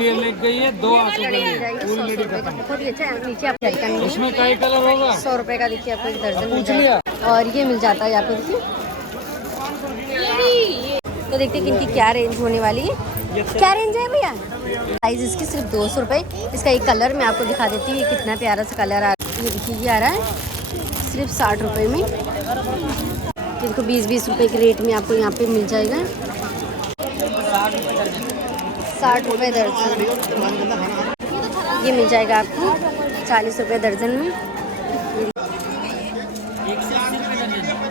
ये लग गई है 2 800 बहुत ही अच्छा है। नीचे आप झटकन में इसमें कई कलर होगा 100 रुपए का देखिए आपको एक दर्जन मिल जाएगा। और ये मिल जाता है यहाँ पे देखिए। तो देखते हैं कि इनकी क्या रेंज होने वाली है। क्या रेंज है भैया? प्राइस इसकी सिर्फ 200 रुपये। इसका एक कलर मैं आपको दिखा देती हूँ, ये कितना प्यारा सा कलर आ रहा है। ये देखिए ये आ रहा है सिर्फ 60 रुपये में। इनको 20-20 रुपये के रेट में आपको यहाँ पे मिल जाएगा। 60 रुपये दर्जन ये मिल जाएगा आपको 40 रुपये दर्जन में।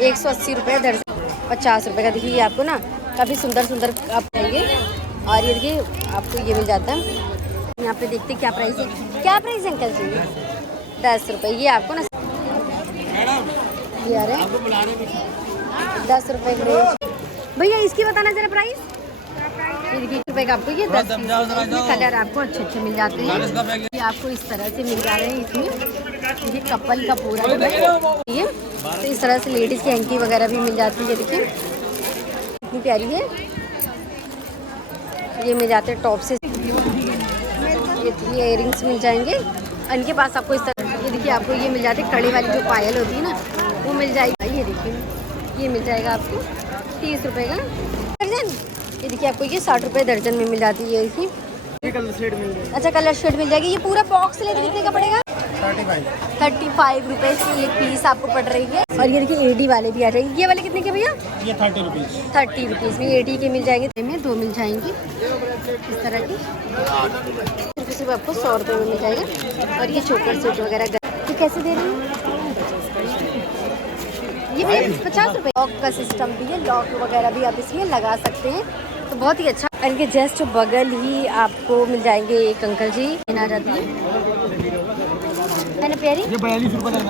180 रुपये दर्जन 50 रुपये का। देखिए ये आपको ना काफ़ी सुंदर सुंदर आप पाइए। और ये देखिए आपको ये मिल जाता है। यहाँ पे देखते क्या प्राइस है। क्या प्राइस है अंकल जी? 10 रुपये। ये आपको ना ये आ रहा है 10 रुपये की रेंज। भैया इसकी बताना जरा प्राइस। ये देखिए रुपये का आपको ये 10 कलर आपको अच्छे अच्छे मिल जाते हैं। ये आपको इस तरह से मिल जा रहे हैं। इसमें ये कपल का पूरा ये तो इस तरह से लेडीज़ की हैंकी वगैरह भी मिल जाती है। देखिए कितनी प्यारी है। ये मिल जाते हैं टॉप से। ये इयरिंग्स मिल जाएंगे। इनके पास आपको इस तरह ये देखिए आपको ये मिल जाते हैं कड़े वाली जो पायल होती है ना वो मिल जाएगी। ये देखिए ये मिल जाएगा आपको 30 रुपये का दर्जन। ये देखिए आपको ये 60 रुपये दर्जन में मिल जाती है। देखिए कलर शेड मिल जाएगी। अच्छा कलर शेड मिल जाएगी। ये पूरा बॉक्स लेके कितने का पड़ेगा? 35 रुपये की एक पीस आपको पड़ रही है। और ये देखिए एडी वाले भी आ जाएंगे। ये वाले कितने के भैया? ये 30 रुपीज़। 30 रुपीज़ में एडी के मिल जाएंगे। में 2 मिल जाएंगी इस तरह की। सिर्फ आपको 100 रुपये में मिल जाएगा। और ये चोकर सेट वगैरह ये कैसे दे रहे हैं? ये भी 50 रुपये। लॉक का सिस्टम भी है, लॉक वगैरह भी आप इसमें लगा सकते हैं। तो बहुत ही अच्छा। इनके जस्ट बगल ही आपको मिल जाएंगे एक अंकल जी आ जाती है ना प्यारी। ये 42 रुपये का है।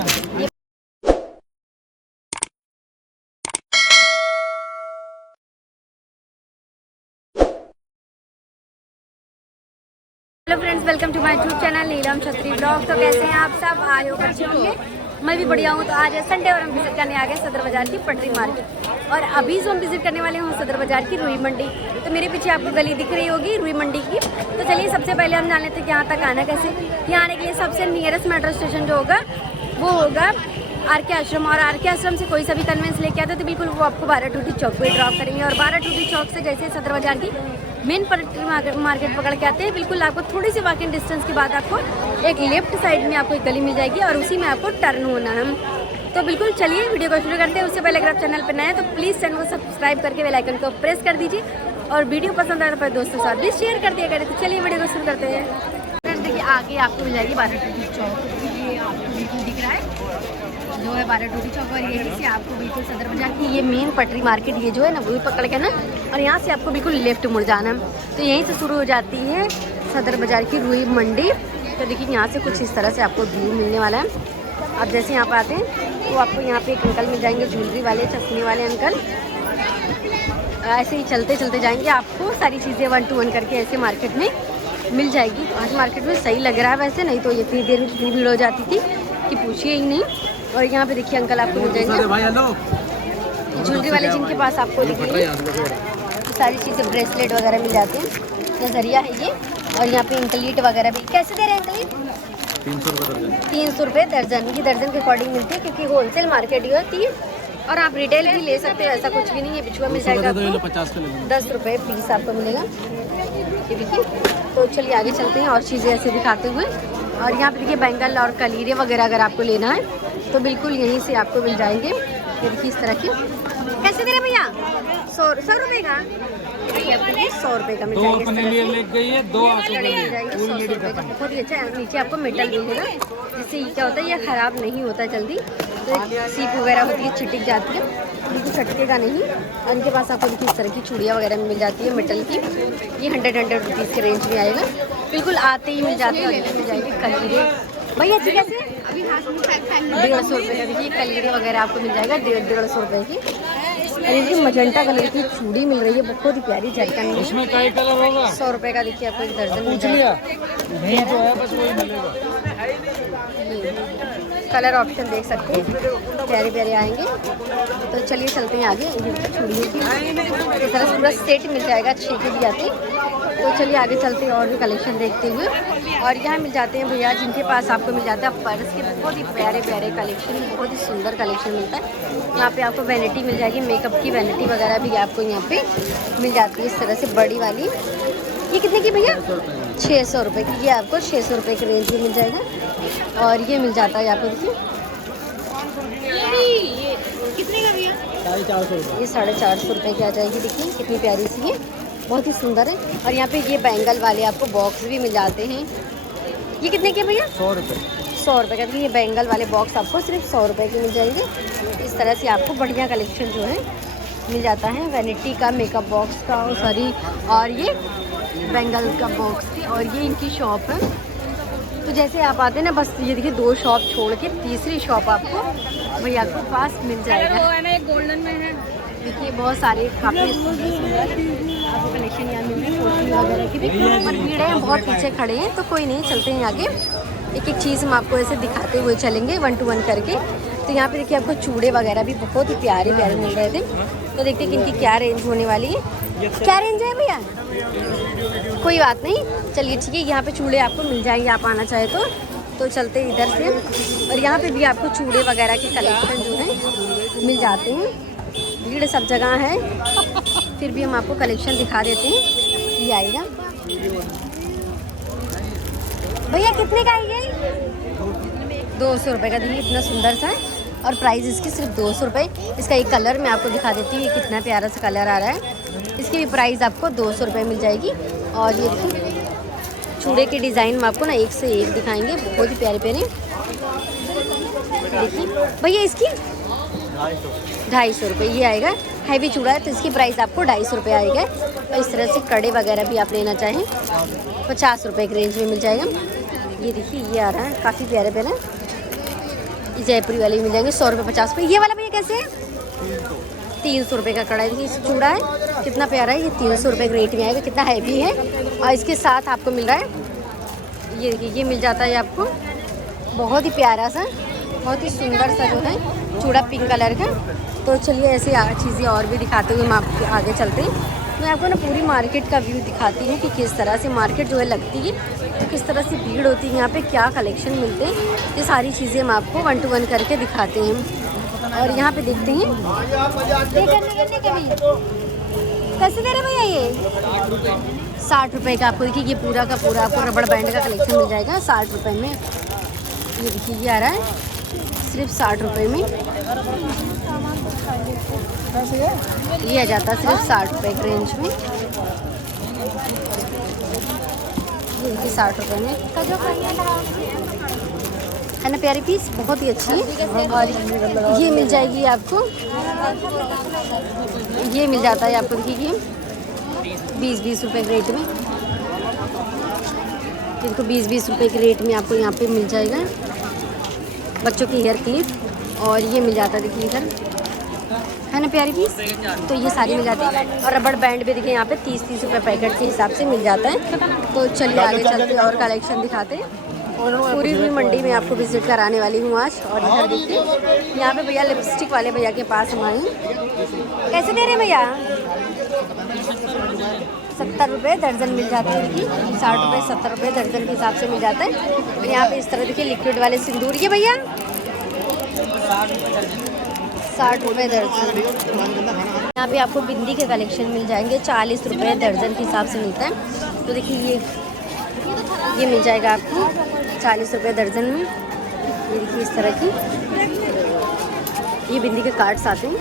Hello friends, welcome to my YouTube channel Neelam Chhatri blog. तो कैसे हैं आप सब? आज हो अच्छे होंगे। मैं भी बढ़िया हूँ। तो आज है संडे और हम विजिट करने आ गए सदर बाजार की पटरी मार्केट। और अभी जो हम विजिट करने वाले हैं सदर बाजार की रुई मंडी। तो मेरे पीछे आपको गली दिख रही होगी रुई मंडी की। तो चलिए सबसे पहले हम जान लेते हैं कि यहाँ तक आना कैसे। यहाँ आने के लिए सबसे नियरेस्ट मेट्रो स्टेशन जो होगा वो होगा आर.के. आश्रम। और आर.के. आश्रम से कोई सा भी कन्वेंस लेके आते तो बिल्कुल वो आपको 12 टूटी चौक पे ड्रॉप करेंगे। और 12 टूटी चौक से जैसे सदर बाजार की मेन पटरी मार्केट पकड़ के आते हैं, बिल्कुल आपको थोड़ी सी वॉकिंग डिस्टेंस के बाद आपको एक लेफ्ट साइड में आपको एक गली मिल जाएगी और उसी में आपको टर्न होना है। तो बिल्कुल चलिए वीडियो को शुरू करते हैं। उससे पहले अगर आप चैनल पर नए हैं तो प्लीज़ चैनल को सब्सक्राइब करके बेल आइकन को प्रेस कर दीजिए। और वीडियो पसंद आए तो अपने दोस्तों के साथ भी शेयर कर दिया करें। तो चलिए वीडियो को शुरू करते हैं। फ्रेंड्स देखिए आगे आपको मिल जाएगी 12 टूटी चौक। ये आपको बिल्कुल दिख रहा है जो है 12 टूटी चौक। और यहीं से आपको बिल्कुल सदर बाजार की ये मेन पटरी मार्केट ये जो है ना वही पकड़ के ना और यहाँ से आपको बिल्कुल लेफ्ट मुड़ जाना है। तो यहीं से शुरू हो जाती है सदर बाजार की रुई मंडी। तो देखिए यहाँ से कुछ इस तरह से आपको व्यू मिलने वाला है। आप जैसे यहाँ पर आते हैं तो आपको यहाँ पे एक अंकल मिल जाएंगे, ज्वेलरी वाले, चश्मे वाले अंकल। ऐसे ही चलते चलते जाएंगे, आपको सारी चीज़ें 1 to 1 करके ऐसे मार्केट में मिल जाएगी। आज मार्केट में सही लग रहा है वैसे, नहीं तो इतनी देर में कितनी भीड़ हो जाती थी कि पूछिए ही नहीं। और यहाँ पे देखिए अंकल आपको मिल जाएंगे ज्वेलरी वाले जिनके पास आपको देखिए सारी चीज़ें ब्रेसलेट वगैरह मिल जाते हैं। नजरिया है ये। और यहाँ पे इंकलीट वगैरह भी कैसे दे रहे हैं अंकलीट? 300 रुपये दर्जन। ये दर्जन के अकॉर्डिंग मिलती है क्योंकि होलसेल मार्केट ही होती है। और आप रिटेल भी ले सकते हो, ऐसा कुछ भी नहीं है। बिछुआ मिल जाएगा आपको 10 रुपये पीस आपको मिलेगा। ये देखिए। तो चलिए आगे चलते हैं और चीज़ें ऐसे दिखाते हुए। और यहाँ पे देखिए बैंगल और कलीरे वगैरह अगर आपको लेना है तो बिल्कुल यहीं से आपको मिल जाएंगे। ये देखिए इस तरह की। कैसे दे रहे भैया? 100 रुपये का। देखिए आपको ये 100 रुपये का मिल जाएगा। 2 अपने लिए लग गई है 2 800 मिल जाएगा 100 रुपये का। बहुत ही अच्छा है। नीचे आपको मेटल मिलेगा जिससे क्या होता है ये ख़राब नहीं होता जल्दी। तो सीप वगैरह होती है छिटक जाती है, बिल्कुल छटकेगा नहीं। और इनके पास आपको देखिए इस तरह की चूड़ियाँ वगैरह मिल जाती है मेटल की। ये 100 रुपीज़ के रेंज में आएगा। बिल्कुल आते ही मिल जाते हैं। मिल जाएंगे कलीरे भैया अच्छी कैसे? 150 रुपये का। देखिए कलीरे वगैरह आपको मिल जाएगा 150 रुपये की। और मजंटा कलर की चूड़ी मिल रही है बहुत ही प्यारी झटकन में। इसमें कई कलर होगा 100 रुपये का। देखिए आपको एक दर्जन मिल पूछ लिया नहीं तो है बस वही मिलेगा। कलर ऑप्शन देख सकते हैं, प्यारे प्यारे आएंगे। तो चलिए चलते हैं आगे। चूड़ियों की इस तरह पूरा सेट मिल जाएगा, 6 के भी आते। तो चलिए आगे चलते हैं और भी कलेक्शन देखते हुए। और यहाँ मिल जाते हैं भैया जिनके पास आपको मिल जाता है पर्स के बहुत ही प्यारे प्यारे कलेक्शन, बहुत ही सुंदर कलेक्शन मिलता है। यहाँ पे आपको वैनिटी मिल जाएगी, मेकअप की वैनिटी वगैरह भी आपको यहाँ पे मिल जाती है इस तरह से बड़ी वाली। ये कितने की भैया? 600 रुपये की। ये आपको 600 रुपये के रेंज में मिल जाएगा। और ये मिल जाता है आपको, देखिए कितने का भैया? 450 ये 450 रुपये की आ जाएगी। देखिए कितनी प्यारी सी है, बहुत ही सुंदर है। और यहाँ पे ये बैंगल वाले आपको बॉक्स भी मिल जाते हैं। ये कितने के भैया? 100 रुपये। 100 रुपये का। ये बैंगल वाले बॉक्स आपको सिर्फ 100 रुपये के मिल जाएंगे। इस तरह से आपको बढ़िया कलेक्शन जो है मिल जाता है, वैनिटी का, मेकअप बॉक्स का, और सॉरी और ये बैंगल का बॉक्स की। और ये इनकी शॉप है। तो जैसे आप आते हैं ना, बस ये देखिए 2 शॉप छोड़ के तीसरी शॉप आपको भैया के पास मिल जाएगा। वो है ना, एक गोल्डन में है। देखिए बहुत सारे काफ़ी सुंदर आपको कलेक्शन यहाँ मिल रही है, फोटो वगैरह की भी। पर भीड़ है, बहुत पीछे खड़े हैं, तो कोई नहीं, चलते हैं आगे। एक एक चीज़ हम आपको ऐसे दिखाते हुए चलेंगे 1 to 1 करके। तो यहाँ पे देखिए आपको चूड़े वगैरह भी बहुत ही प्यारे प्यारे मिल रहे थे। तो देखते हैं कि इनकी क्या रेंज होने वाली है। क्या रेंज है भैया? कोई बात नहीं, चलिए ठीक है। यहाँ पे चूड़े आपको मिल जाएंगे, आप आना चाहे तो चलते हैं इधर से। और यहाँ पे भी आपको चूड़े वगैरह के कलेक्शन जो है मिल जाते हैं। भीड़ सब जगह है, फिर भी हम आपको कलेक्शन दिखा देते हैं। ये आएगा भैया, कितने का है ये? 200 रुपये का। देखिए इतना सुंदर सा है, और प्राइस इसकी सिर्फ 200 रुपये। इसका एक कलर मैं आपको दिखा देती हूँ, ये कितना प्यारा सा कलर आ रहा है। इसकी भी प्राइस आपको 200 रुपये मिल जाएगी। और ये देखिए चूड़े के डिज़ाइन में आपको ना एक से एक दिखाएंगे, बहुत ही प्यारे प्यारे। देखिए भैया इसकी 250 रुपये ये आएगा। हैवी चूड़ा है तो इसकी प्राइस आपको 250 रुपये आएगा। और इस तरह से कड़े वगैरह भी आप लेना चाहें 50 रुपये के रेंज में मिल जाएगा। ये देखिए ये आ रहा है, काफ़ी प्यारे प्यारे। ये जयपुरी वाले भी मिल जाएंगे 100 रुपये 50 रुपये। ये वाला भैया कैसे है? 300 रुपये का कड़ा है। देखिए इस चूड़ा है, कितना प्यारा है। ये 300 रुपये के रेट में आएगा, कितना हैवी है। और इसके साथ आपको मिल रहा है, ये देखिए ये मिल जाता है आपको, बहुत ही प्यारा सा, बहुत ही सुंदर सा जो है चूड़ा पिंक कलर का। तो चलिए ऐसे चीज़ें और भी दिखाते हुए हम आपके आगे चलते हैं। मैं आपको ना पूरी मार्केट का व्यू दिखाती हूँ कि किस तरह से मार्केट जो है लगती है, तो किस तरह से भीड़ होती है, यहाँ पे क्या कलेक्शन मिलते हैं। ये सारी चीज़ें हम आपको 1 to 1 करके दिखाते हैं। और यहाँ पे देखते हैं ये करने के भी कैसे दे रहे भैया? ये 60 रुपये का। आपको देखिए ये पूरा का पूरा आपको रबड़ बैंड का कलेक्शन मिल जाएगा 60 रुपये में। ये देखिए ये आ रहा है सिर्फ 60 रुपये में। ये आ जाता है सिर्फ 60 रुपये के रेंज में। ये देखिए 60 रुपये में है ना, प्यारी पीस, बहुत ही अच्छी है। और ये मिल जाएगी आपको, ये मिल जाता है आपको देखिए 20-20 रुपये के रेट में। इनको 20-20 रुपये के रेट में आपको यहाँ पे मिल जाएगा बच्चों की हेयर क्लिप। और ये मिल जाता है देखिए इधर, है ना प्यारी पीस। तो ये सारी मिल जाती है। और रबड़ बैंड भी देखिए यहाँ पे 30-30 रुपये पैकेट के हिसाब से मिल जाता है। तो चलिए आगे चलते और कलेक्शन दिखाते हैं। पूरी हुई मंडी में आपको विजिट कराने वाली हूँ आज। और इधर देखिए यहाँ पे भैया लिपस्टिक वाले भैया के पास हम आए। कैसे दे रहे हैं भैया? 70 रुपये दर्जन मिल जाते हैं। देखिए 60 रुपये 70 रुपये दर्जन के हिसाब से मिल जाता है। यहाँ पे इस तरह देखिए लिक्विड वाले सिंदूर, ये भैया 60 रुपये दर्जन। यहाँ पे आपको बिंदी के कलेक्शन मिल जाएंगे 40 रुपये दर्जन के हिसाब से मिलता है। तो देखिए ये मिल जाएगा आपको 40 रुपये दर्जन में। ये देखिए इस तरह की ये बिंदी के कार्ड्स आते हैं,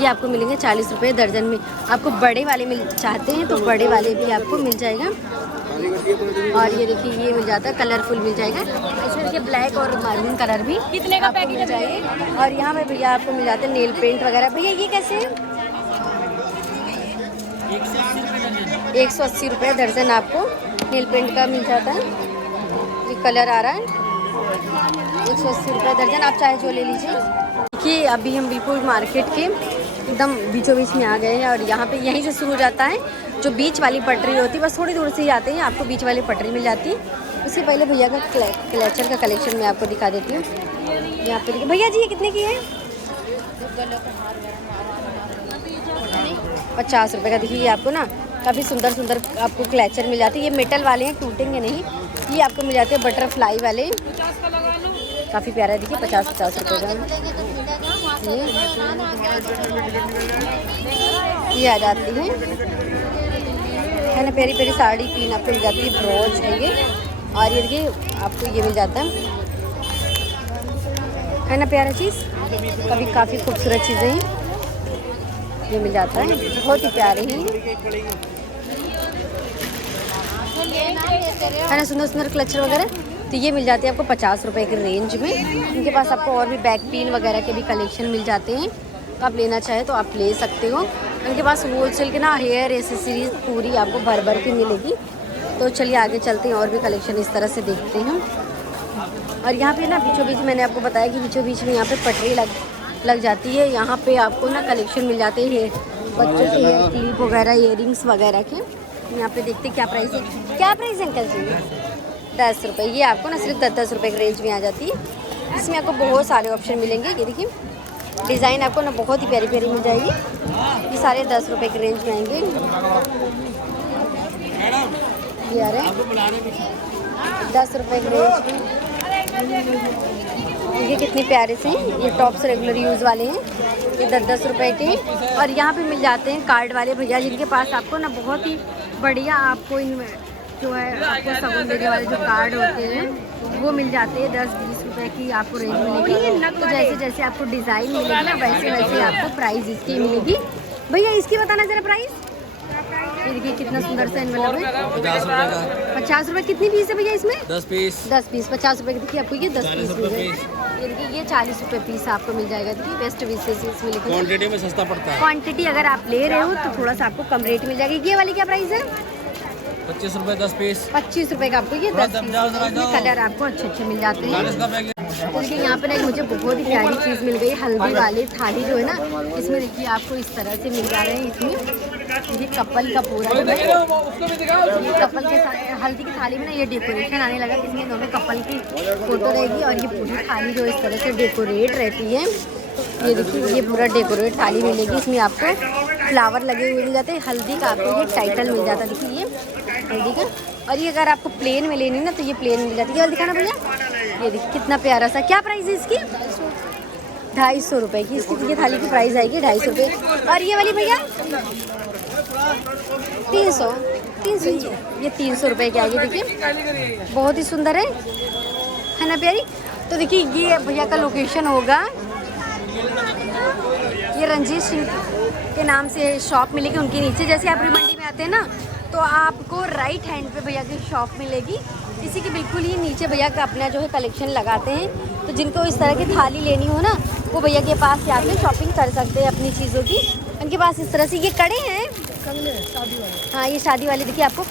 ये आपको मिलेंगे 40 रुपये दर्जन में। आपको बड़े वाले मिल चाहते हैं तो बड़े वाले भी आपको मिल जाएगा। और ये देखिए ये मिल जाता है, कलरफुल मिल जाएगा। इसमें देखिए ब्लैक और मैरून कलर भी कितने का पैकेट मिल जाएगा। और यहाँ पे भैया आपको मिल जाते हैं नेल पेंट वगैरह। भैया ये कैसे है? 180 रुपये दर्जन आपको नेल पेंट का मिल जाता है। ये कलर आ रहा है 180 रुपये दर्जन, आप चाहे जो ले लीजिए। देखिए अभी हम बिल्कुल मार्केट के एकदम बीचों बीच में आ गए हैं। और यहाँ पे यहीं से शुरू हो जाता है जो बीच वाली पटरी होती है, बस थोड़ी दूर से ही आते हैं आपको बीच वाली पटरी मिल जाती है। उससे पहले भैया का क्लचर का कलेक्शन मैं आपको दिखा देती हूँ। यहाँ पे देखिए भैया जी, ये कितने की है? 50 रुपये का। देखिए ये आपको ना काफ़ी सुंदर सुंदर आपको क्लचर मिल जाती है। ये मेटल वाले हैं, टूटेंगे नहीं। ये आपको मिल जाते हैं बटरफ्लाई वाले, काफ़ी प्यारा है। देखिए 50-50 रुपये का ये आ जाती है ना। प्यारी प्यारी साड़ी पिन आपको मिल जाती है, ब्रोच है ये। और ये देखिए आपको ये मिल जाता है ना, प्यारा चीज़। काफ़ी खूबसूरत चीज़ें हैं, ये मिल जाता है, बहुत ही प्यारे हैं है ना। सुंदर सुंदर क्लचर वगैरह तो ये मिल जाते हैं आपको 50 रुपये के रेंज में। इनके पास आपको और भी बैक पिन वगैरह के भी कलेक्शन मिल जाते हैं, तो आप लेना चाहे तो आप ले सकते हो। इनके पास होलसेल के ना हेयर एसेसरीज पूरी आपको भर के मिलेगी। तो चलिए आगे चलते हैं और भी कलेक्शन इस तरह से देखते हैं। और यहाँ पे ना बीचों बीच मैंने आपको बताया कि बीचों बीच में यहाँ पे पटरी लग जाती है। यहाँ पे आपको ना कलेक्शन मिल जाते हैं बच्चों के हेयर क्लिप वगैरह, इयरिंग्स वगैरह के। यहाँ पे देखते क्या प्राइस है। क्या प्राइस है अंकल जी? 10 रुपये। ये आपको ना सिर्फ 10 रुपये के रेंज में आ जाती है। इसमें आपको बहुत सारे ऑप्शन मिलेंगे। ये देखिए डिज़ाइन आपको ना बहुत ही प्यारी प्यारी मिल जाएगी। ये सारे 10 रुपये के रेंज में आएंगे। ये आ रहे हैं 10 रुपये के रेंज में। ये कितने प्यारे से हैं। ये टॉप्स रेगुलर यूज़ वाले हैं, ये 10-10 रुपये के। और यहाँ पे मिल जाते हैं कार्ड वाले भैया, जिनके पास आपको ना बहुत ही बढ़िया आपको इन जो है आपको साबुन देने वाले जो कार्ड होते हैं वो मिल जाते हैं। 10-20 रुपये की आपको रेंज मिलेगी। तो जैसे जैसे आपको डिज़ाइन मिलेगी ना वैसे वैसे आपको प्राइस इसकी मिलेगी। भैया इसकी बताना ज़रा प्राइस। ये देखिए कितना सुंदर सा एनवेलप है, 50 रुपये का। 50 रुपये। कितनी पीस है भैया इसमें? 10 पीस। 10 पीस 50 रुपये की। देखिए आपको ये 10 पीस मिल जाएगा। ये देखिए ये 40 रुपये पीस आपको मिल जाएगा। देखिए बेस्ट पीसेस इसमें लिखे हैं। क्वांटिटी में सस्ता पड़ता है। क्वांटिटी अगर आप ले रहे हो तो थोड़ा सा आपको कम रेट मिल जाएगी। ये वाली क्या प्राइस है? 25 रुपये 10 पीस। 25 रुपये का आपको ये 10 पीस। कलर आपको अच्छे मिल जाते हैं। देखिए यहाँ पे ना मुझे बहुत ही प्यारी चीज़ मिल गई, हल्दी वाली थाली जो है ना, इसमें देखिए आपको इस तरह से मिल जा रहे हैं। इसमें ये कपल का पूरा कपल के हल्दी की थाली में ना ये डेकोरेशन आने लगा। इसमें दोनों कपल की फोटो रहेगी और ये पूरी थाली जो इस तरह से डेकोरेट रहती है। ये देखिए ये पूरा डेकोरेट थाली मिलेगी। इसमें आपको फ्लावर लगे हुए मिल जाते हैं। हल्दी का आपको ये टाइटल मिल जाता है। देखिए ये हल्दी का। और ये अगर आपको प्लेन में लेनी ना तो ये प्लेन मिल जाती है। ये दिखाना भैया। ये देखिए कितना प्यारा सा। क्या प्राइस है इसकी? 250 रुपये की इसकी ये थाली की प्राइस आएगी, 250 रुपये। और ये वाली भैया 300 ये 300 रुपये की आएगी। देखिए बहुत ही सुंदर है ना प्यारी। तो देखिए ये भैया का लोकेशन होगा, ये रंजीत सिंह के नाम से शॉप मिलेगी उनके नीचे। जैसे आप मंडी में आते हैं ना तो आपको राइट हैंड पे भैया की शॉप मिलेगी। इसी के बिल्कुल ही नीचे भैया का अपना जो है कलेक्शन लगाते हैं। तो जिनको इस तरह की थाली लेनी हो ना वो भैया के पास जाके शॉपिंग कर सकते हैं अपनी चीज़ों की। उनके पास इस तरह से ये कड़े हैं, हाँ ये शादी वाले। देखिए आपको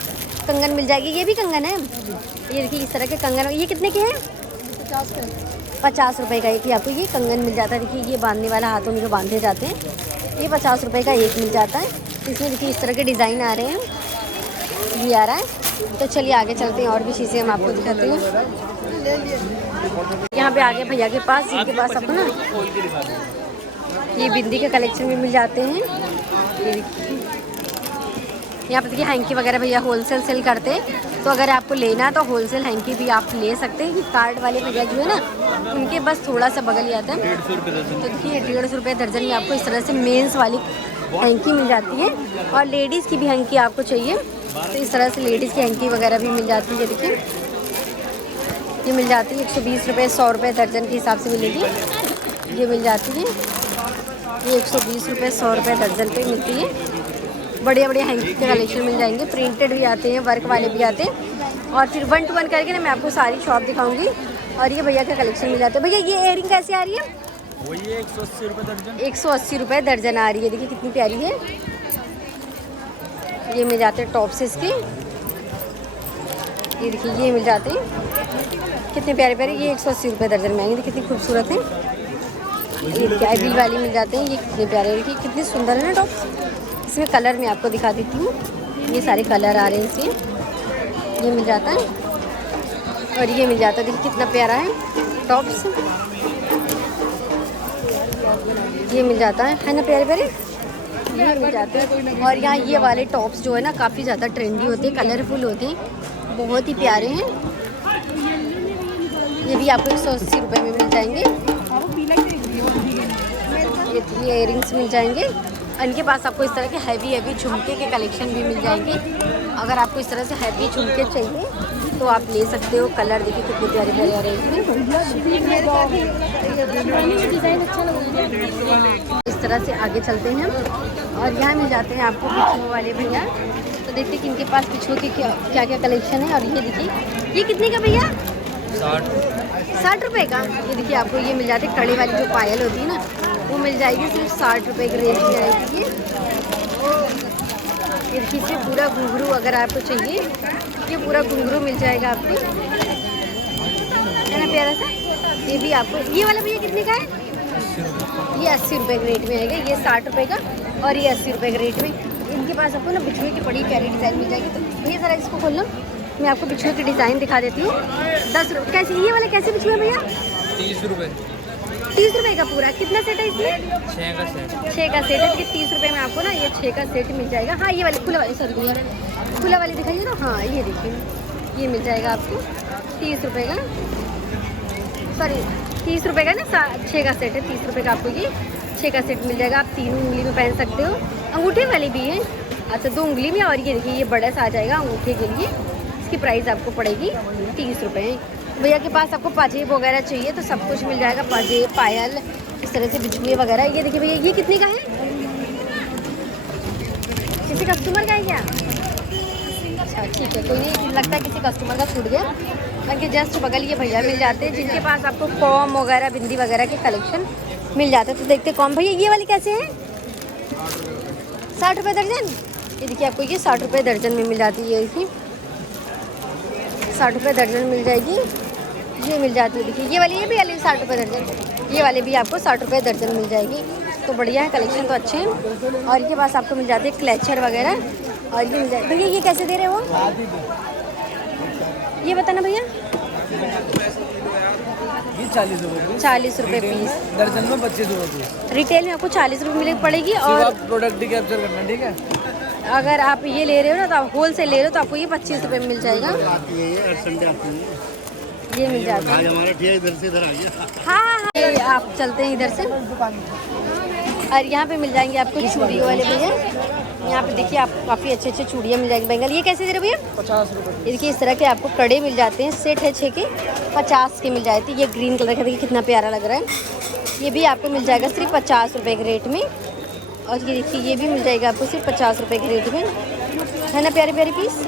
कंगन मिल जाएगी। ये भी कंगन है। ये देखिए इस तरह के कंगन। ये कितने के हैं? 50 रुपये का एक ही आपको ये कंगन मिल जाता है। देखिए ये बांधने वाला हाथों में जो बांधे जाते हैं, ये 50 रुपये का एक मिल जाता है। इसमें देखिए इस तरह के डिज़ाइन आ रहे हैं, ये आ रहा है। तो चलिए आगे चलते हैं और भी चीज़ें हम आपको दिखाते हैं। यहाँ पे आगे भैया के पास, जिनके पास आपको ना ये बिंदी के कलेक्शन भी मिल जाते हैं। ये देखिए यहाँ पे देखिए हैंकी वगैरह भैया होलसेल सेल करते हैं। तो अगर आपको लेना है तो होलसेल हैंकी भी आप ले सकते हैं। कार्ड वाले भैया जो है ना उनके बस थोड़ा सा बगल ही आता है। 150 रुपये दर्जन। तो देखिए 150 रुपये दर्जन में आपको इस तरह से मेंस वाली हैंकी मिल जाती है। और लेडीज़ की भी हैंकी आपको चाहिए तो इस तरह से लेडीज़ की हैंकी वगैरह भी मिल जाती है। देखिए ये मिल जाती है 120 रुपये 100 रुपये दर्जन के हिसाब से मिलेगी। ये मिल जाती है ये 120 रुपये 100 रुपये दर्जन पे मिलती है। बढ़िया बढ़िया हैंकी के कलेक्शन मिल जाएंगे। प्रिंटेड भी आते हैं, वर्क वाले भी आते हैं। और फिर 1 to 1 करके ना मैं आपको सारी शॉप दिखाऊंगी। और ये भैया के कलेक्शन मिल जाते हैं। भैया ये इयरिंग कैसे आ रही है? वही 180 रुपये दर्जन। 180 रुपये दर्जन आ रही है। देखिए कितनी प्यारी है। ये मिल जाते हैं टॉप्स इसके। ये देखिए ये मिल जाते हैं कितने प्यारे प्यारे। ये 180 रुपये दर्जन में आएंगे। कितनी खूबसूरत है। ये कैबिल वाली मिल जाते हैं। ये कितने प्यारे, देखिए कितनी सुंदर है ना टॉप। इसमें कलर मैं आपको दिखा देती हूँ, ये सारे कलर आ रहे हैं इसके। ये मिल जाता है और ये मिल जाता है, देखिए कितना प्यारा है टॉप्स। ये मिल जाता है ना प्यारे प्यारे, ये मिल जाते हैं। और यहाँ ये वाले टॉप्स जो है ना काफ़ी ज़्यादा ट्रेंडी होते हैं, कलरफुल होते हैं, बहुत ही प्यारे हैं। ये भी आपको 180 रुपये में मिल जाएंगे। ये इयरिंग्स मिल जाएंगे। इनके पास आपको इस तरह के हैवी झुमके के कलेक्शन भी मिल जाएंगे। अगर आपको इस तरह से हैवी झुमके चाहिए तो आप ले सकते हो। कलर देखिए कितने प्यारे प्यारे आ रहे हैं इसमें। इस तरह से आगे चलते हैं और यहाँ मिल जाते हैं आपको बिछुओं वाले भैया। तो देखते हैं कि इनके पास बिछुओं के क्या क्या कलेक्शन है। और ये देखिए, ये कितने का भैया? 60 रुपये का। ये देखिए आपको ये मिल जाते हैं, कड़े वाली जो पायल होती है ना वो मिल जाएगी सिर्फ 60 रुपये के रेंज में आएगी। ये देखिए पूरा घुंघरू अगर आपको चाहिए, ये पूरा घुंघरू मिल जाएगा आपको, है ना प्यारा सा। ये भी आपको, ये वाला भैया कितने का है? ये 80 रुपये के रेट में आएगा। ये 60 रुपये का और ये 80 रुपये के रेट में। इनके पास आपको ना बिछुए की बड़ी प्यारी डिज़ाइन मिल जाएगी। तो भैया ज़रा इसको खोल लो, मैं आपको बिछुए की डिज़ाइन दिखा देती हूँ। 10 रुपये कैसे, ये वाले कैसे बिछुए भैया? 30 रुपये। 30 रुपये का पूरा। कितना सेट है इसमें? 6 का सेट। 6 का सेट है। 30 रुपये में आपको ना ये 6 का सेट मिल जाएगा। हाँ ये वाले खुला वाली, सॉरी भैया खुला वाली दिखाइए ना। हाँ ये देखिए, ये मिल जाएगा आपको 30 रुपये का, सॉरी 30 रुपये का ना। 6 का सेट है, 30 रुपये का आपको ये 6 का सेट मिल जाएगा। आप तीनों उंगली में पहन सकते हो। अंगूठे वाली भी है, अच्छा 2 उंगली में। और ये देखिए ये बड़ा सा आ जाएगा अंगूठे के लिए। इसकी प्राइस आपको पड़ेगी 30 रुपये। भैया के पास आपको पाजेब वगैरह चाहिए तो सब कुछ मिल जाएगा, पाजेब, पायल, इस तरह से बिछुए वगैरह। ये देखिए भैया, ये कितने का है? किसी कस्टमर का है क्या? अच्छा ठीक है, कोई नहीं, लगता है किसी कस्टमर का छूट गया। बाकी जस्ट बगल ये भैया मिल जाते हैं जिनके पास आपको कॉम वगैरह, बिंदी वगैरह के कलेक्शन मिल जाते हैं। तो देखते कॉम भैया, ये वाली कैसे हैं? 60 रुपये दर्जन। ये देखिए आपको ये 60 रुपये दर्जन में मिल जाती है। इसकी 60 रुपये दर्जन मिल जाएगी। ये मिल जाती है, देखिए ये वाली, ये भी वाली 60 रुपये दर्जन। ये वाले भी आपको 60 रुपये दर्जन मिल जाएगी। तो बढ़िया है, कलेक्शन तो अच्छे हैं। और ये पास आपको मिल जाते हैं क्लेचर वगैरह। और ये मिल जाए भैया, ये कैसे दे रहे हो? ये बताना भैया। 40 रुपये। 40 रुपये पीस। दर्जन में 25 रुपये। रिटेल में आपको 40 रुपये मिले पड़ेगी। और प्रोडक्ट कैप्चर करना, ठीक है। अगर आप ये ले रहे हो ना तो आप होल से ले रहे हो तो आपको ये 25 रुपये में मिल जाएगा। ये मिल जाता है हमारा, इधर से इधर आइए। हाँ, ये आप चलते हैं इधर से। और यहाँ पे मिल जाएंगे आपको चूड़ियों वाले भैया। यहाँ पे देखिए आपको काफ़ी अच्छे अच्छे चूड़ियाँ मिल जाएंगी। बेंगल ये कैसे दे रहे भैया? 50 रुपये। ये देखिए इस तरह के आपको कड़े मिल जाते हैं, सेट है 6 के, 50 के मिल जाते हैं। ये ग्रीन कलर का देखिए कितना प्यारा लग रहा है। ये भी आपको मिल जाएगा सिर्फ 50 रुपये के रेट में। और ये देखिए ये भी मिल जाएगा आपको सिर्फ 50 रुपये के रेट में, है ना प्यारे प्यारे पीस,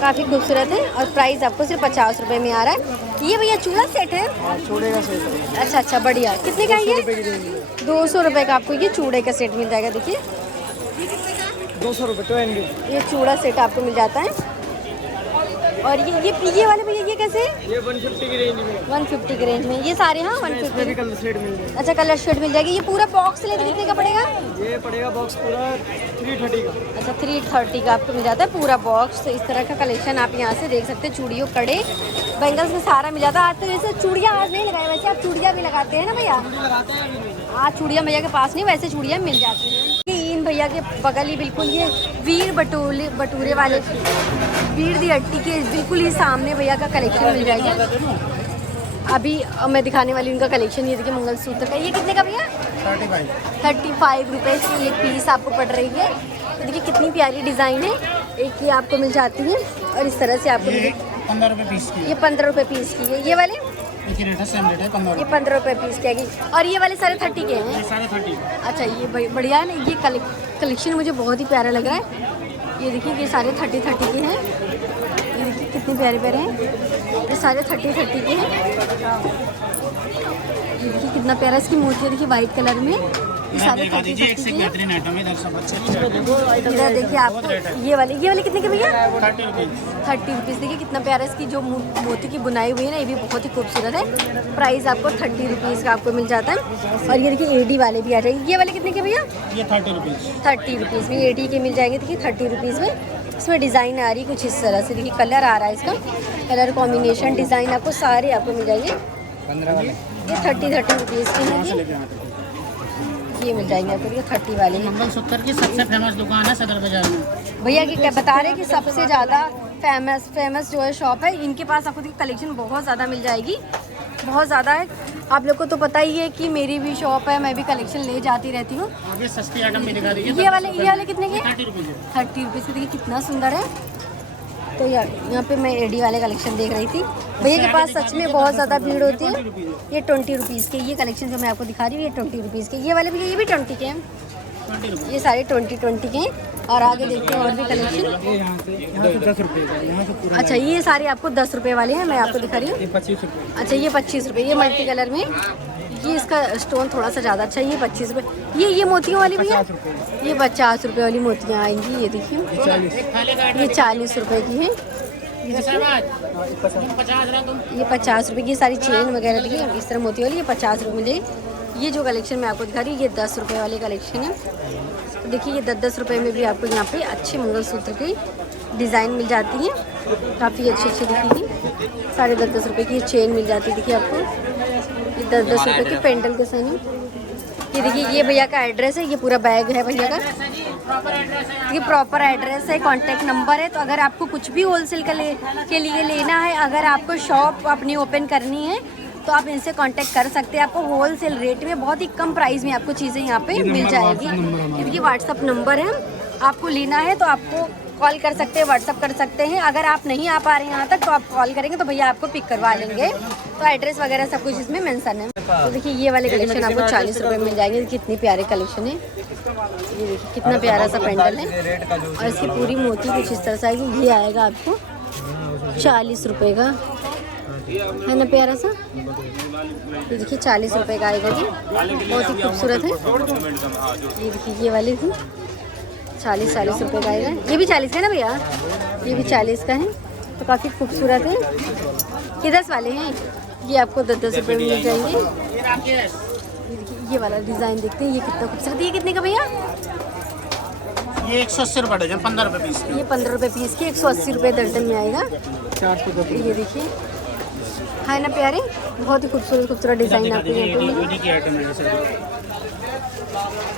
काफ़ी खूबसूरत है। और प्राइस आपको सिर्फ 50 रुपये में आ रहा है। ये भैया चूड़ा सेट है? चूड़े का सेट। अच्छा अच्छा बढ़िया। कितने का है ये? 200 रुपये का आपको ये चूड़े का सेट मिल जाएगा। देखिए 200 रुपये। ये चूड़ा सेट आपको मिल जाता है। और ये वाले भैया ये कैसे? ये 150 की रेंज में। 150 के रेंज में ये सारे। हाँ 150 कलर शेड मिल जाएगा। अच्छा कलर शेड मिल जाएगी। ये पूरा बॉक्स लेते कितने का पड़ेगा? ये पड़ेगा बॉक्स पूरा 330 का। अच्छा 330 का आपको मिल जाता है पूरा बॉक्स। तो इस तरह का कलेक्शन आप यहाँ से देख सकते हैं। चूड़ियों, कड़े, बैंगल्स में सारा मिल जाता है। आज तो वैसे चूड़ियाँ आज नहीं लगाए, वैसे आप चूड़ियाँ भी लगाते हैं ना भैया? आज चूड़ियाँ भैया के पास नहीं, वैसे चूड़ियाँ मिल जाती हैं। इन भैया के बगल ही बिल्कुल ये वीर बटूरे वाले, वीर दी हट्टी के बिल्कुल ही सामने भैया का कलेक्शन मिल जाएगा। अभी मैं दिखाने वाली उनका कलेक्शन। ये देखिए मंगलसूत्र का, ये कितने का भैया? 35 रुपये की एक पीस आपको पड़ रही है। तो देखिए कितनी प्यारी डिज़ाइन है। एक ये आपको मिल जाती है और इस तरह से आपको 15 रुपये पीस की। ये 15 रुपये पीस की है। ये वाले रेट है, सेम रेट है 15। ये 15 रुपये पीस की आएगी। और ये वाले सारे 30 के हैं? सारे 30। अच्छा ये बढ़िया है ना। ये कलेक्शन मुझे बहुत ही प्यारा लग रहा है। ये देखिए ये सारे 30 के हैं। ये देखिए कितने प्यारे प्यारे हैं। ये सारे 30 के हैं। ये देखिए कितना प्यारा इसकी मूर्ति है, देखिए वाइट कलर में। ये सारे 30 एक से बेहतरीन आइटम है। इधर सब अच्छे इधर देखिए आपको ये वाले कितने के भैया? 30 रुपीज़। 30 रुपीज़। देखिए कितना प्यारा इसकी जो मोती की बुनाई हुई है ना, ये भी बहुत ही खूबसूरत है। प्राइस आपको 30 रुपीज़ का आपको मिल जाता है। और ये देखिए एडी वाले भी आ जाएंगे। ये वाले कितने के भैया? ये 30 रुपीज़। 30 रुपीज़ में एडी के मिल जाएंगे। देखिए 30 रुपीज़ में इसमें डिज़ाइन आ रही है कुछ इस तरह से। देखिए कलर आ रहा है इसका, कलर कॉम्बिनेशन डिज़ाइन आपको सारे आपको मिल जाएंगे। 15 वाले ये 30 रुपीज़ के हैं। ये मिल जाएंगे आपको, ये 30 वाले हैं। मंगलसूत्र की सबसे फेमस दुकान है सदर बाजार में। भैया की क्या बता रहे हैं कि सबसे ज़्यादा फेमस जो है शॉप है, इनके पास आपको देखिए कलेक्शन बहुत ज़्यादा मिल जाएगी, बहुत ज़्यादा है। आप लोग को तो पता ही है कि मेरी भी शॉप है, मैं भी कलेक्शन ले जाती रहती हूँ। आगे सस्ती आइटम भी दिखा दीजिए। ये वाले कितने के? 30 रुपीज़। 30 रुपीज़ के। देखिए कितना सुंदर है। तो यार यहाँ पे मैं एडी वाले कलेक्शन देख रही थी। भैया के पास सच में बहुत ज़्यादा भीड़ होती है। ये 20 रुपीज़ के ये कलेक्शन जो मैं आपको दिखा रही हूँ, ये 20 रुपीज़ के। ये वाले भी, ये भी 20 के हैं। 20 रुपीज़। ये सारे 20 के हैं। और आगे देखते हैं और भी कलेक्शन। यहाँ से 10 रुपये का, यहाँ से पूरा। अच्छा ये सारे आपको 10 रुपये वाले हैं, मैं आपको दिखा रही हूँ। ये 25 रुपये। अच्छा ये 25 रुपये। ये मल्टी कलर में, ये इसका स्टोन थोड़ा सा ज़्यादा अच्छा है। ये 25 रुपये। ये मोतियों वाली भैया? 50 रुपये। ये 50 रुपये वाली मोतियाँ आएंगी। ये देखिए ये 40 रुपये की है। ये 50 रुपये की सारी चेन वगैरह देखिए इस तरह मोती वाली, ये 50 रुपये मिलेगी। ये जो कलेक्शन मैं आपको दिखा रही हूँ, ये 10 रुपये वाली कलेक्शन है। तो देखिए ये 10-10 रुपये में भी आपको यहाँ पे अच्छे मंगलसूत्र की डिज़ाइन मिल जाती है, काफ़ी अच्छी दिखेगी। साढ़े 10-10 रुपये की चेन मिल जाती है। देखिए आपको ये 10-10 रुपये के पेंडल के साथ। ये देखिए ये भैया का एड्रेस है, ये पूरा बैग है भैया का, ये प्रॉपर एड्रेस है, कांटेक्ट नंबर है। तो अगर आपको कुछ भी होलसेल के लिए लेना है, अगर आपको शॉप अपनी ओपन करनी है तो आप इनसे कांटेक्ट कर सकते हैं। आपको होलसेल रेट में बहुत ही कम प्राइस में आपको चीज़ें यहाँ पे मिल जाएगी। ये देखिए व्हाट्सअप नंबर है, आपको लेना है तो आपको कॉल कर सकते हैं, व्हाट्सअप कर सकते हैं। अगर आप नहीं आ पा रहे हैं यहाँ तक तो आप कॉल करेंगे तो भैया आपको पिक करवा लेंगे। तो एड्रेस वगैरह सब कुछ इसमें मेंशन है। तो देखिए ये वाले कलेक्शन आपको 40 रुपये में मिल जाएंगे। कितनी प्यारे कलेक्शन है। ये देखिए कितना प्यारा सा पेंडल है और इसकी पूरी मोती कुछ इस तरह से आएगी। ये आएगा आपको 40 रुपये का, है ना प्यारा सा। ये देखिए 40 रुपये का आएगा जी, बहुत ही खूबसूरत है। ये देखिए ये वाली थी 40 रुपये का आएगा। ये भी 40 का है ना भैया? ये भी 40 का है, तो काफ़ी खूबसूरत है। ये 10 वाले हैं, ये आपको 10-10 रुपये में मिल जाएंगे। ये देखिए ये वाला डिज़ाइन देखते हैं, ये कितना खूबसूरत है। ये कितने का भैया? ये 180 रुपये डजन, 15 रुपये पीस। ये 15 रुपये पीस की 180 रुपये दर्जन में आएगा। 4 ये देखिए है ना प्यारे, बहुत ही खूबसूरत डिज़ाइन आपको यहाँ पे मिलेगा।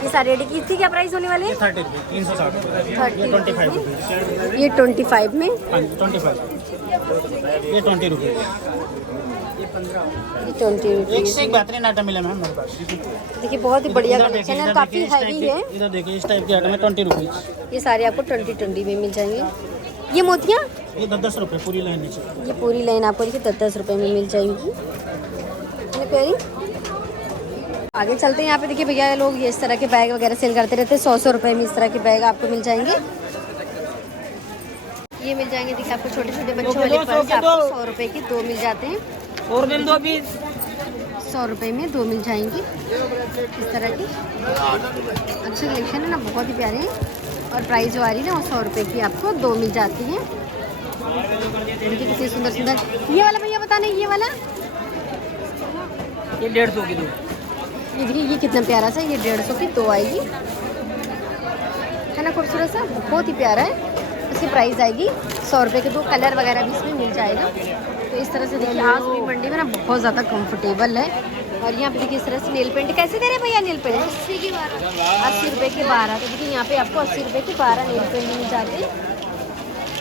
ये सारे एडी की इसकी क्या प्राइस होने वाले हैं? 30 रुपये, 360 रुपये। 30 रुपये। ये 25 में, 25। ये 20 रुपये। ये 20 एक रुपीज़। से एक बेहतरीन आइटम मिला मैम मेरे पास। देखिए बहुत ही बढ़िया कलेक्शन है, काफ़ी हैवी है। इधर देखिए इस टाइप की आइटम है 20 रुपीज़। ये सारे आपको 20 में मिल जाएंगे। ये मोतियाँ ये 10 रुपये पूरी लाइन नीचे। ये पूरी लाइन आपको देखिए 10-10 रुपये में मिल जाएगी। प्यारी आगे चलते हैं। यहाँ पे देखिए भैया लोग ये इस तरह के बैग वगैरह सेल करते रहते हैं। 100 रुपये में इस तरह के बैग आपको मिल जाएंगे। ये मिल जाएंगे देखिए आपको छोटे छोटे बच्चों वाले पर्स आपको 100 रुपये की 2 मिल जाते हैं। और मिल दो पीस 100 रुपये में 2 मिल जाएंगी इस तरह की। अच्छी कलेक्शन है ना, बहुत ही प्यारे हैं। और प्राइस जो आ रही है ना वो 100 रुपये की आपको 2 मिल जाती है। देखिए कितनी सुंदर। ये वाला भैया बताने, ये वाला ये 150 की 2। ये देखिए ये कितना प्यारा सा, ये 150 की 2 आएगी, है ना खूबसूरत सा, बहुत ही प्यारा है। इसकी प्राइस आएगी 100 रुपये के 2। कलर वगैरह भी इसमें मिल जाएगा। तो इस तरह से देखिए आज भी मंडी में ना बहुत ज़्यादा कंफर्टेबल है। और यहाँ पे देखिए इस तरह से नेल पेंट कैसे दे रहे हैं भैया? नेल पेंट 80 रुपये के 12। तो देखिए यहाँ पे आपको 80 रुपये के 12 नेल पेंट मिल जाते हैं।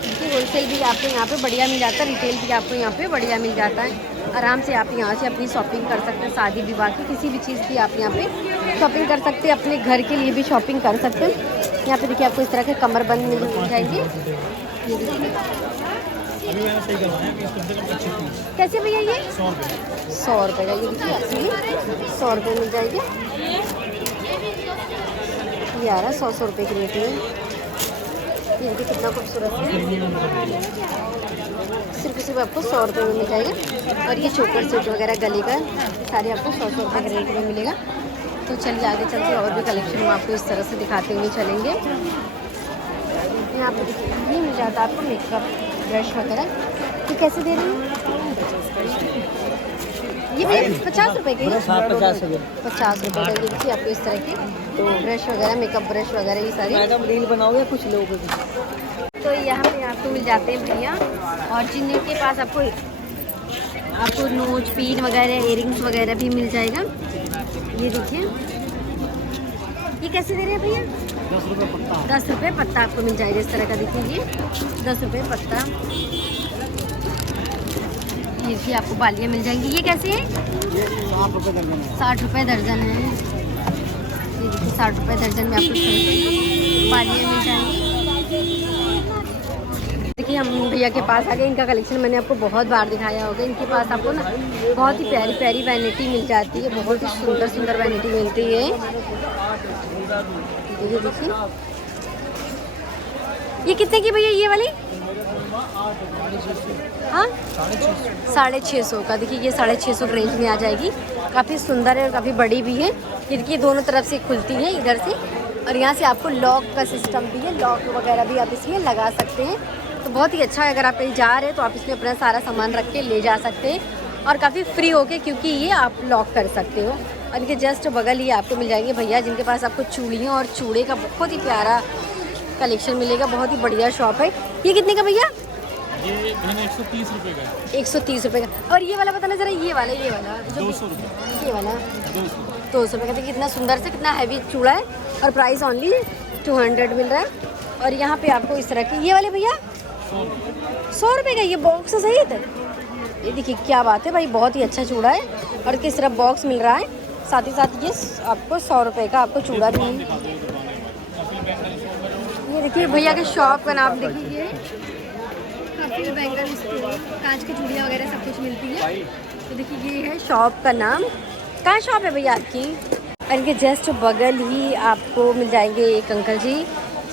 देखिए होलसेल भी आपको यहाँ पे बढ़िया मिल जाता है, रिटेल भी आपको यहाँ पे बढ़िया मिल जाता है। आराम से आप यहाँ से अपनी शॉपिंग कर सकते हैं। शादी विवाह की किसी भी चीज़ की आप यहाँ पे शॉपिंग कर सकते हैं, अपने घर के लिए भी शॉपिंग कर सकते हैं। यहाँ पे देखिए आपको इस तरह के कमरबंद मिल जाएंगे। ये देखिए कैसे भैया? ये 100 रुपये का। ये देखिए 100 रुपये मिल जाएगी। ये आ रहा है 100 रुपये की रेट में। ये देखिए कितना खूबसूरत है। सिर्फ आपको 100 रुपये में मिल जाएगा। और ये चोकर सेट वगैरह गले का सारे आपको 100 रुपये के रेट में मिलेगा। तो चलिए आगे चलते और भी कलेक्शन हम आपको इस तरह से दिखाते हुए चलेंगे। यहाँ पर ये मिल जाता है आपको मेकअप ब्रश वगैरह। ये कैसे दे रही हैं ये भैया? 50 रुपये के? 50 रुपये का। ये देखिए आपको इस तरह की तो ब्रश वगैरह, मेकअप ब्रश वगैरह ये सारी। मैडम रील बनाओगे कुछ लोगों की? तो यहाँ पे आपको मिल जाते हैं भैया। और जिनके पास आपको नोज पिन वगैरह, इयरिंग्स वगैरह भी मिल जाएगा। ये देखिए ये कैसे दे रहे हैं भैया? 10 रुपये पत्ता। 10 रुपये पत्ता आपको मिल जाएगा इस तरह का। देखिए ये 10 रुपये पत्ता। ये भी आपको बालियाँ मिल जाएंगी। ये कैसे है? ये 60 रुपये दर्जन है। 60 रुपये दर्जन है। ये देखिए 60 रुपये दर्जन में आपको बालियाँ मिल जाएंगी। देखिए हम भैया के पास आ गए। इनका कलेक्शन मैंने आपको बहुत बार दिखाया होगा। इनके पास आपको ना बहुत ही प्यारी प्यारी वैनिटी मिल जाती है। बहुत ही सुंदर सुंदर वैनिटी मिलती है। ये देखिए ये कितने की भैया ये वाली? हाँ 650 का। देखिए ये 650 के रेंज में आ जाएगी। काफ़ी सुंदर है और काफ़ी बड़ी भी है। ये देखिए दोनों तरफ से खुलती है इधर से, और यहाँ से आपको लॉक का सिस्टम भी है। लॉक वगैरह भी आप इसमें लगा सकते हैं। तो बहुत ही अच्छा है। अगर आप कहीं जा रहे हैं तो आप इसमें अपना सारा सामान रख के ले जा सकते हैं और काफ़ी फ्री होके, क्योंकि ये आप लॉक कर सकते हो। और इनके जस्ट बगल ही आपको मिल जाएंगे भैया जिनके पास आपको चूड़ियों और चूड़े का बहुत ही प्यारा कलेक्शन मिलेगा। बहुत ही बढ़िया शॉप है। ये कितने का भैया? ये 130 रुपये का। 130 रुपये का। और ये वाला बताना ज़रा, ये वाला 200 रुपये। ये वाला 200 रुपये का। देखिए कितना सुंदर से, कितना हैवी चूड़ा है और प्राइस ओनली 200 मिल रहा है। और यहाँ पे आपको इस तरह की ये वाले भैया 100 रुपये का। ये बॉक्स सहित है। ये देखिए क्या बात है भाई, बहुत ही अच्छा चूड़ा है और किस तरह बॉक्स मिल रहा है। साथ ही साथ ये आपको 100 रुपये का आपको चूड़ा भी है। ये देखिए भैया के शॉप का नाम देखिए, कपिल बैंगल स्टोर। कांच की चूड़ियाँ वगैरह सब कुछ मिलती है। तो देखिए ये है शॉप का नाम। कहाँ शॉप है भैया आपकी? और इनके जस्ट बगल ही आपको मिल जाएंगे एक अंकल जी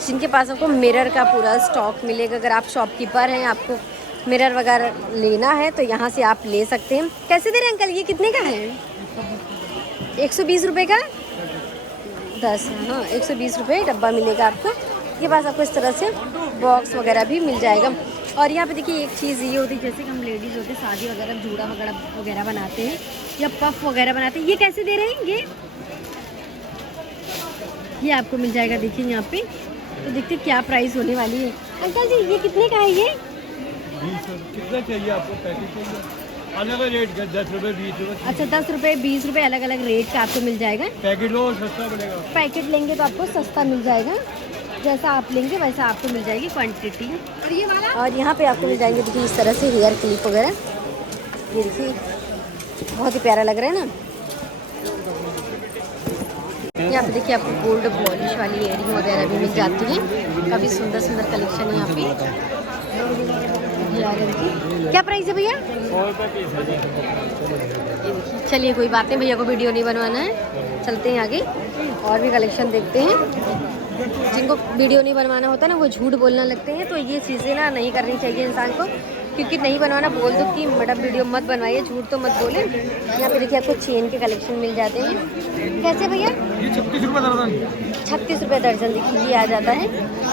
जिनके पास आपको मिरर का पूरा स्टॉक मिलेगा। अगर आप शॉपकीपर हैं, आपको मिरर वगैरह लेना है तो यहाँ से आप ले सकते हैं। कैसे दे रहे हैं अंकल? ये कितने का है? 120 रुपये का 10। हाँ 120 रुपये डब्बा मिलेगा आपको। ये पास आपको इस तरह से बॉक्स वगैरह भी मिल जाएगा। और यहाँ पे देखिए एक चीज़ ये होती है, जैसे कि हम लेडीज़ होते हैं शादी वगैरह जूड़ा वगैरह बनाते हैं या पफ वगैरह बनाते हैं। ये कैसे दे रहे हैं? ये आपको मिल जाएगा। देखिए यहाँ पे तो देखते क्या प्राइस होने वाली है। अंकल जी ये कितने का है? ये 20 कितना चाहिए आपको? पैकेट चाहिए? अलग अलग रेट का 10 रुपये 20 रुपये। अच्छा 10 रुपये 20 रुपये अलग अलग रेट का आपको मिल जाएगा। पैकेट लो सस्ता पड़ेगा। पैकेट लेंगे तो आपको सस्ता मिल जाएगा। जैसा आप लेंगे वैसा आपको मिल जाएगी क्वांटिटी। और ये वाला? और यहाँ पे आपको मिल जाएंगे देखिए इस तरह से हेयर क्लिप वगैरह। ये देखिए बहुत ही प्यारा लग रहा है ना। यहाँ पे देखिए आपको गोल्ड पॉलिश वाली इयरिंग वगैरह भी मिल जाती है। काफ़ी सुंदर सुंदर कलेक्शन है यहाँ पे। क्या प्राइस है भैया? 100 रुपये पीस है। ये देखिए चलिए कोई बात नहीं, भैया को वीडियो नहीं बनवाना है। चलते हैं आगे और भी कलेक्शन देखते हैं। जिनको वीडियो नहीं बनवाना होता ना वो झूठ बोलना लगते हैं। तो ये चीज़ें ना नहीं करनी चाहिए इंसान को, क्योंकि नहीं बनवाना बोल दो कि मैडम वीडियो मत बनवाइए, झूठ तो मत बोले। यहाँ पे देखिए आपको चेन के कलेक्शन मिल जाते हैं। कैसे भैया? ये 36 रुपये दर्जन। 36 रुपये दर्जन। देखिए ये आ जाता है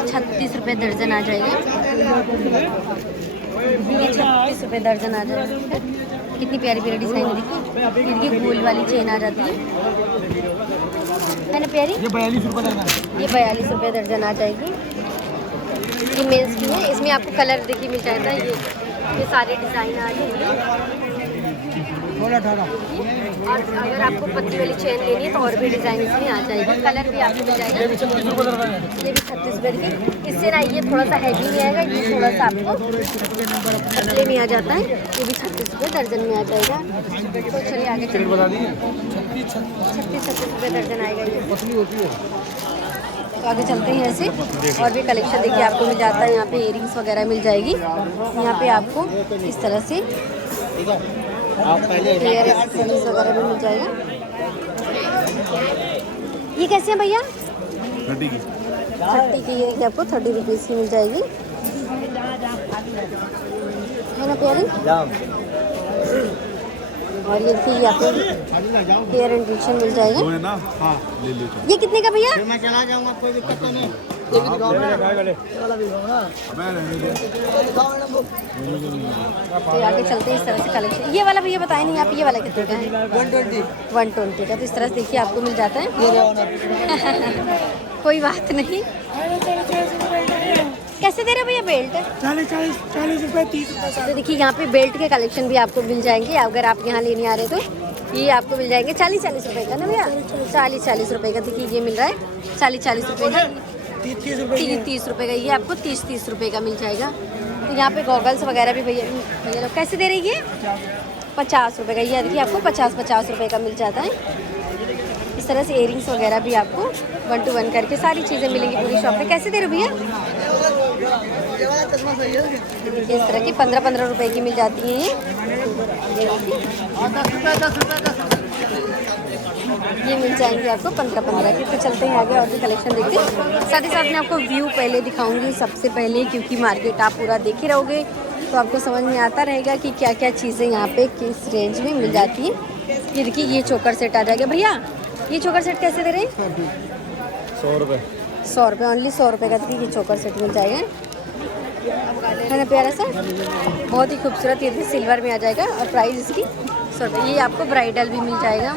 36 रुपये दर्जन आ जाएगा। ये 36 रुपये दर्जन आ जाएगा। कितनी प्यारी प्यारी डिज़ाइन है। देखिए गोल वाली चेन आ जाती है ना प्यारी। ये 42 रुपये दर्जन। ये 42 रुपये दर्जन आ जाएगी। ये मेंस की है। इसमें आपको कलर देखिए मिल जाता है। ये सारे डिज़ाइन आ जाएंगे। और अगर आपको पत्ती वाली चेन लेनी है तो और भी डिज़ाइन इसमें आ जाएगी। कलर भी आपको मिल जाएगा। ये भी 36 रुपये की। इससे ना ये थोड़ा सा हैवी में आएगा, ये थोड़ा सा आपको पतले में आ जाता है। ये भी 36 रुपये दर्जन में आ जाएगा। तो चलिए आगे चलिए। 36 रुपये दर्जन आएगा ये। तो आगे चलते हैं ऐसे और भी कलेक्शन देखिए आपको मिल जाता है। यहाँ पे इयरिंग्स वगैरह मिल जाएगी। यहाँ पे आपको इस तरह से हेयर एक्सेसरीज वगैरह भी मिल जाएगा। ये कैसे है भैया? 30 की ये आपको 30 रुपीज़ की मिल जाएगी। है ना प्यारी। जाम और ये देखिए, ये आपको हेयर एंड मिल जाएगा। वो है ना, हाँ ले लो। ये कितने का भैया? मैं चला जाऊंगा, कोई दिक्कत तो नहीं। ये भी दिखाओ ना, ये वाला भी दिखाओ ना, दिखाओ ना वो। तो आगे चलते हैं इस तरह से कलेक्शन। ये वाला भैया बताए नहीं आप, ये वाला कितने का है? 120 का। तो इस तरह से देखिए आपको मिल जाता है। ये रहो ना, कोई बात नहीं। कैसे दे रहे हो भैया बेल्ट? 40 रुपए 30 रुपए। तो देखिए यहाँ पे बेल्ट के कलेक्शन भी आपको मिल जाएंगे। अगर आप यहाँ लेने आ रहे हो तो ये आपको मिल जाएंगे 40 रुपए का ना भैया। 40 रुपए का। देखिए ये मिल रहा है 40 रुपए का। 30 रुपए का। ये आपको 30 रुपए का मिल जाएगा। तो यहाँ पे गॉगल्स वगैरह भी भैया लोग कैसे दे रही है? 50 रुपए का। ये देखिए आपको 50 रुपए का मिल जाता है। इस तरह से इयरिंग्स वगैरह भी आपको 1 to 1 करके सारी चीज़ें मिलेंगी पूरी शॉप में। कैसे दे रहे हो भैया? ये वाला चश्मा सही है। देखिए इस तरह की 15 रुपए की मिल जाती है ये। ये मिल जाएंगे आपको 15 की। तो चलते हैं आगे और भी कलेक्शन देखते हैं। साथ ही साथ मैं आपको व्यू पहले दिखाऊंगी सबसे पहले, क्योंकि मार्केट आप पूरा देखे रहोगे तो आपको समझ में आता रहेगा कि क्या क्या चीज़ें यहाँ पे किस रेंज में मिल जाती हैं। ये देखिए ये चोकर सेट आ जाएगा भैया। ये चोकर सेट कैसे दे रहे हैं? 100 रुपये। 100 रुपये, ओनली 100 रुपये का। देखिए ये चोकर सेट मिल जाएगा, है ना प्यारा सा, बहुत ही खूबसूरत। ये भी सिल्वर में आ जाएगा और प्राइस इसकी 100 रुपये। ये आपको ब्राइडल भी मिल जाएगा।